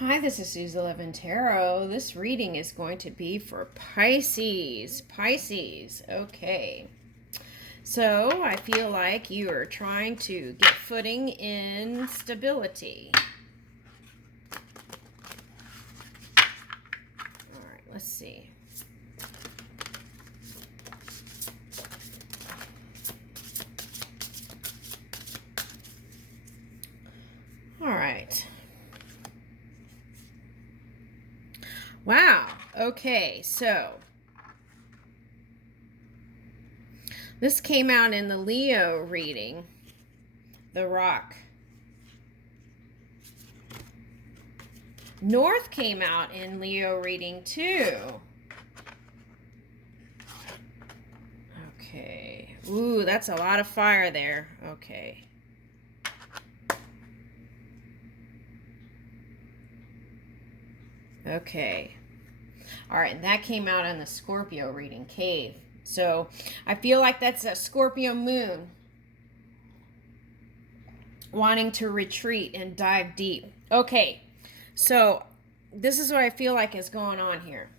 Hi, this is Suze 11 Tarot. This reading is going to be for Pisces. Pisces, okay. So I feel like you are trying to get footing in stability. All right, let's see. All right. Wow. Okay, so this came out in the Leo reading, the Rock. North came out in Leo reading too. Okay. Ooh, that's a lot of fire there. Okay. Okay. All right, and that came out on the Scorpio reading, Cave. So I feel like that's a Scorpio moon wanting to retreat and dive deep. Okay, so this is what I feel like is going on here.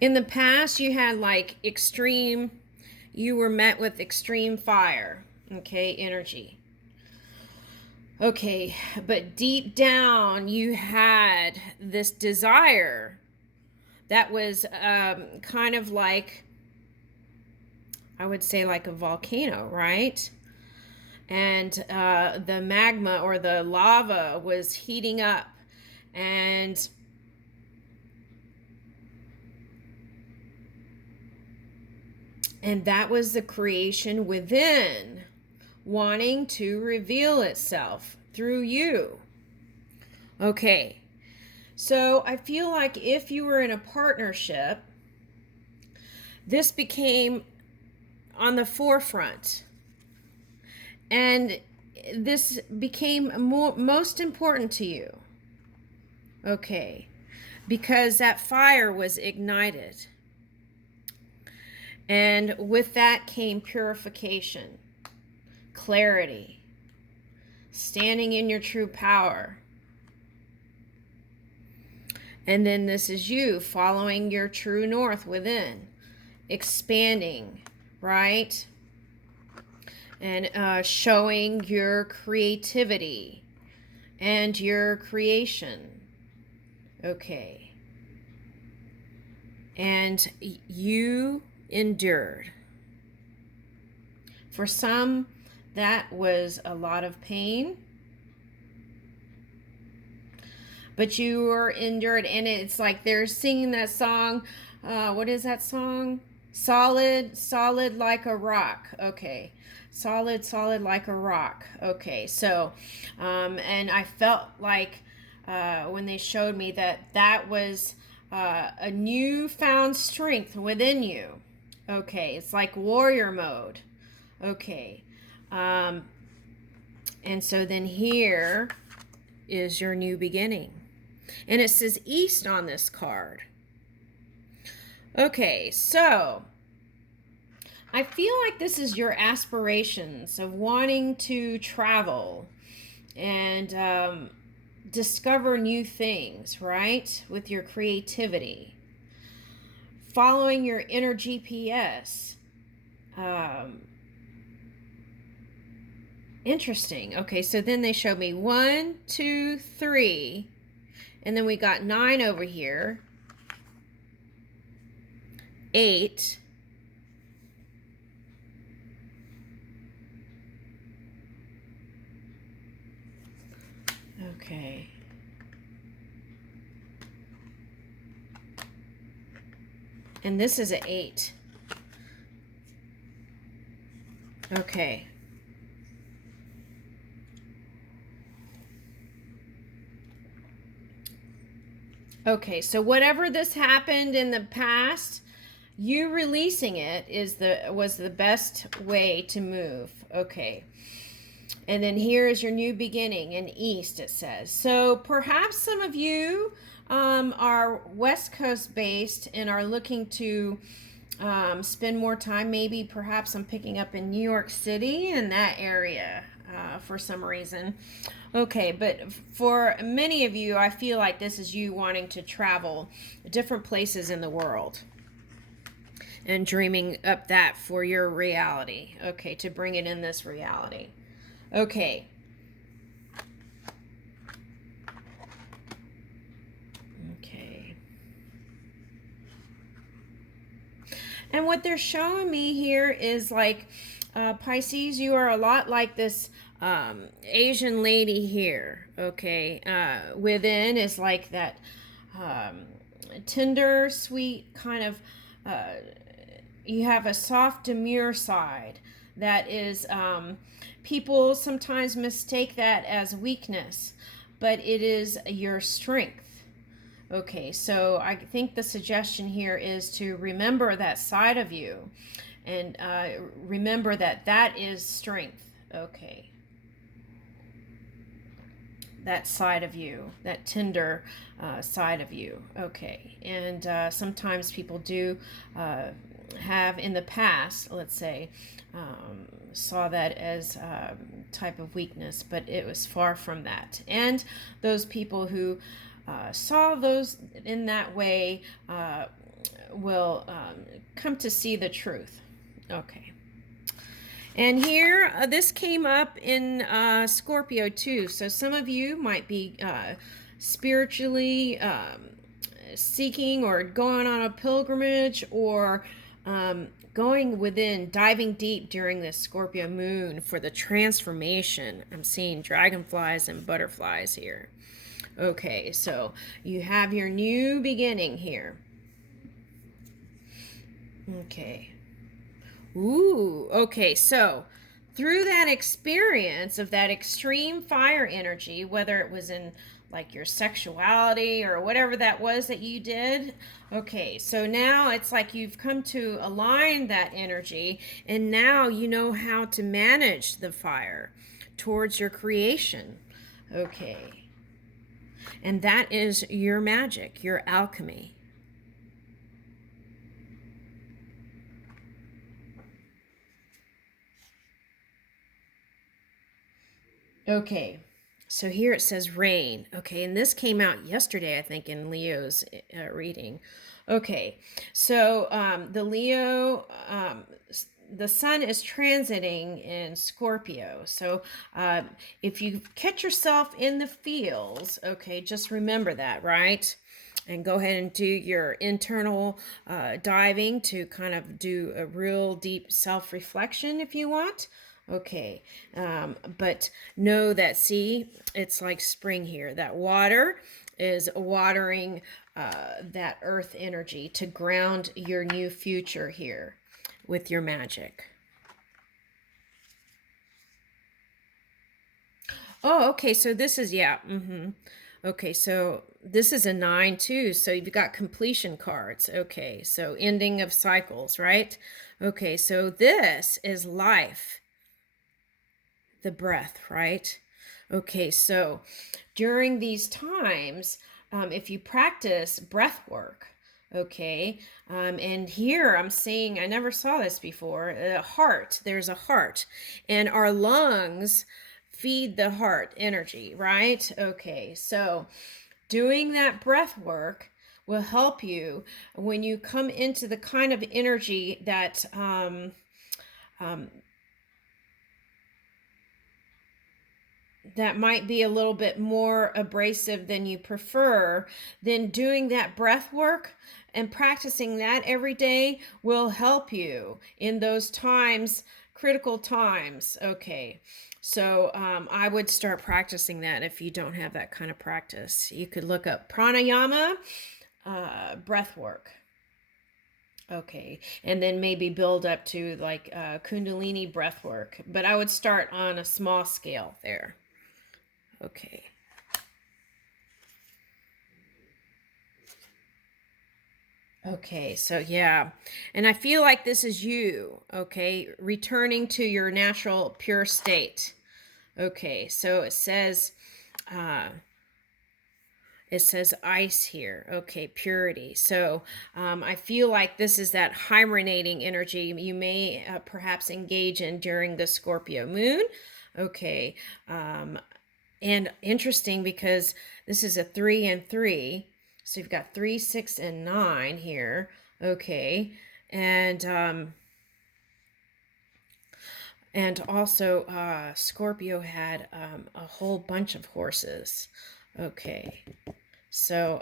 In the past, you had like you were met with extreme fire, okay, energy. Okay, but deep down, you had this desire that was kind of like, I would say, like a volcano, right? And the magma or the lava was heating up, and that was the creation within wanting to reveal itself through you. Okay, so I feel like if you were in a partnership, this became on the forefront, and this became most important to you. Okay, because that fire was ignited, and with that came purification, clarity, standing in your true power. And then this is you following your true north within, expanding, right? And showing your creativity and your creation. Okay. And you endured. For some, that was a lot of pain. But you were endured, and it's like they're singing that song. What is that song? Solid, solid like a rock. Okay. Solid, solid like a rock. Okay. So, and I felt like when they showed me that was a newfound strength within you. Okay. It's like warrior mode. Okay. And so then here is your new beginning. And it says East on this card. Okay, so I feel like this is your aspirations of wanting to travel and discover new things, right? With your creativity. Following your inner GPS. Interesting. Okay, so then they showed me 1, 2, 3. And then we got 9 over here. 8. Okay. And this is an 8. Okay. Okay, so whatever this happened in the past, you releasing it was the best way to move. Okay. And then here is your new beginning in East, it says. So perhaps some of you are West Coast based and are looking to spend more time. Maybe perhaps I'm picking up in New York City in that area. for some reason. Okay, but for many of you, I feel like this is you wanting to travel different places in the world and dreaming up that for your reality. Okay, to bring it in this reality. Okay. Okay. And what they're showing me here is like, Pisces, you are a lot like this Asian lady here. Okay. Within is like that um, tender, sweet kind of, uh, you have a soft, demure side that is, people sometimes mistake that as weakness, but it is your strength. Okay, so I think the suggestion here is to remember that side of you and remember that that is strength. Okay, that side of you, that tender side of you. Okay, and sometimes people do have in the past, let's say, saw that as type of weakness, but it was far from that. And those people who saw those in that way will come to see the truth. Okay. And here, this came up in Scorpio too. So some of you might be spiritually seeking or going on a pilgrimage or going within, diving deep during this Scorpio moon for the transformation. I'm seeing dragonflies and butterflies here. Okay, so you have your new beginning here. Okay. Ooh, okay, so through that experience of that extreme fire energy, whether it was in like your sexuality or whatever that was that you did, okay, so now it's like you've come to align that energy and now you know how to manage the fire towards your creation. Okay. And that is your magic, your alchemy. Okay, so here it says rain. Okay, and this came out yesterday, I think, in Leo's reading. Okay, so the Leo, the sun is transiting in Scorpio. So if you catch yourself in the fields, okay, just remember that, right? And go ahead and do your internal diving to kind of do a real deep self reflection if you want. Okay, but know that, see, it's like spring here. That water is watering that earth energy to ground your new future here with your magic. Oh, okay, so this is, yeah, Okay, so this is a 9 too, so you've got completion cards. Okay, so ending of cycles, right? Okay, so this is life, the breath, right? Okay, so during these times, if you practice breath work, okay, and here I'm seeing, I never saw this before, a heart, there's a heart, and our lungs feed the heart energy, right? Okay, so doing that breath work will help you when you come into the kind of energy that that might be a little bit more abrasive than you prefer. Then doing that breath work and practicing that every day will help you in those times, critical times. Okay, so I would start practicing that if you don't have that kind of practice. You could look up pranayama, breath work. Okay, and then maybe build up to like Kundalini breath work. But I would start on a small scale there. Okay. Okay, so yeah. And I feel like this is you, okay, returning to your natural pure state. Okay, so it says ice here. Okay, purity. So I feel like this is that hibernating energy you may perhaps engage in during the Scorpio moon. Okay. And interesting because this is a 3 and 3. So you've got 3, 6, and 9 here. Okay. And also Scorpio had a whole bunch of horses. Okay. So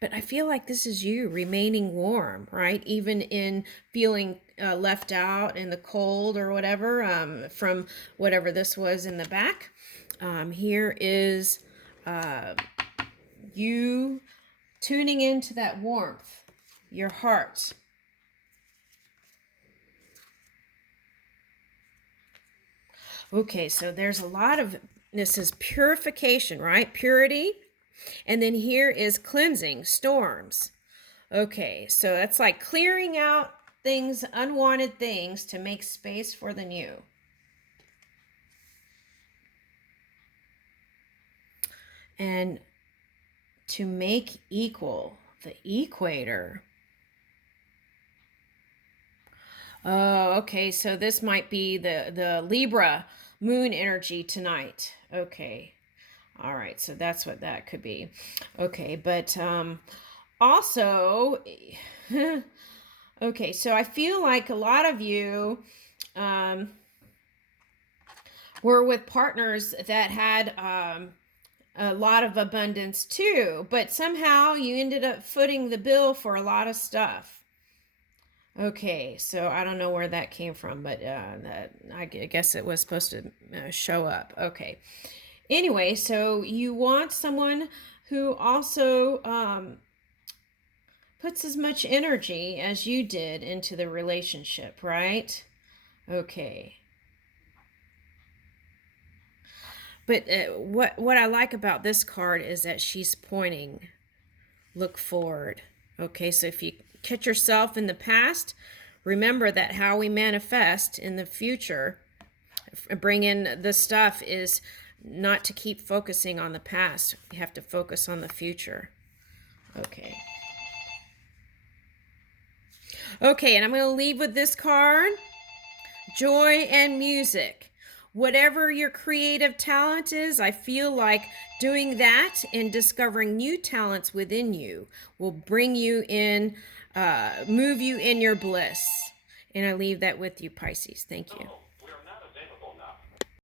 but I feel like this is you remaining warm, right? Even in feeling left out in the cold or whatever from whatever this was in the back. Here is you tuning into that warmth, your heart. Okay, so there's a lot of, this is purification, right? Purity. And then here is cleansing, storms. Okay, so that's like clearing out things, unwanted things, to make space for the new. And to make equal, the equator. Oh, okay, so this might be the Libra moon energy tonight. Okay. All right, so that's what that could be. Okay, but also, okay, so I feel like a lot of you were with partners that had a lot of abundance too, but somehow you ended up footing the bill for a lot of stuff. Okay, so I don't know where that came from, but I guess it was supposed to show up. Okay. Anyway, so you want someone who also puts as much energy as you did into the relationship, right? Okay. But what I like about this card is that she's pointing, look forward. Okay, so if you catch yourself in the past, remember that how we manifest in the future, bring in the stuff, is not to keep focusing on the past. You have to focus on the future. Okay. Okay, and I'm going to leave with this card. Joy and music. Whatever your creative talent is, I feel like doing that and discovering new talents within you will bring you in, move you in your bliss. And I leave that with you, Pisces. Thank you.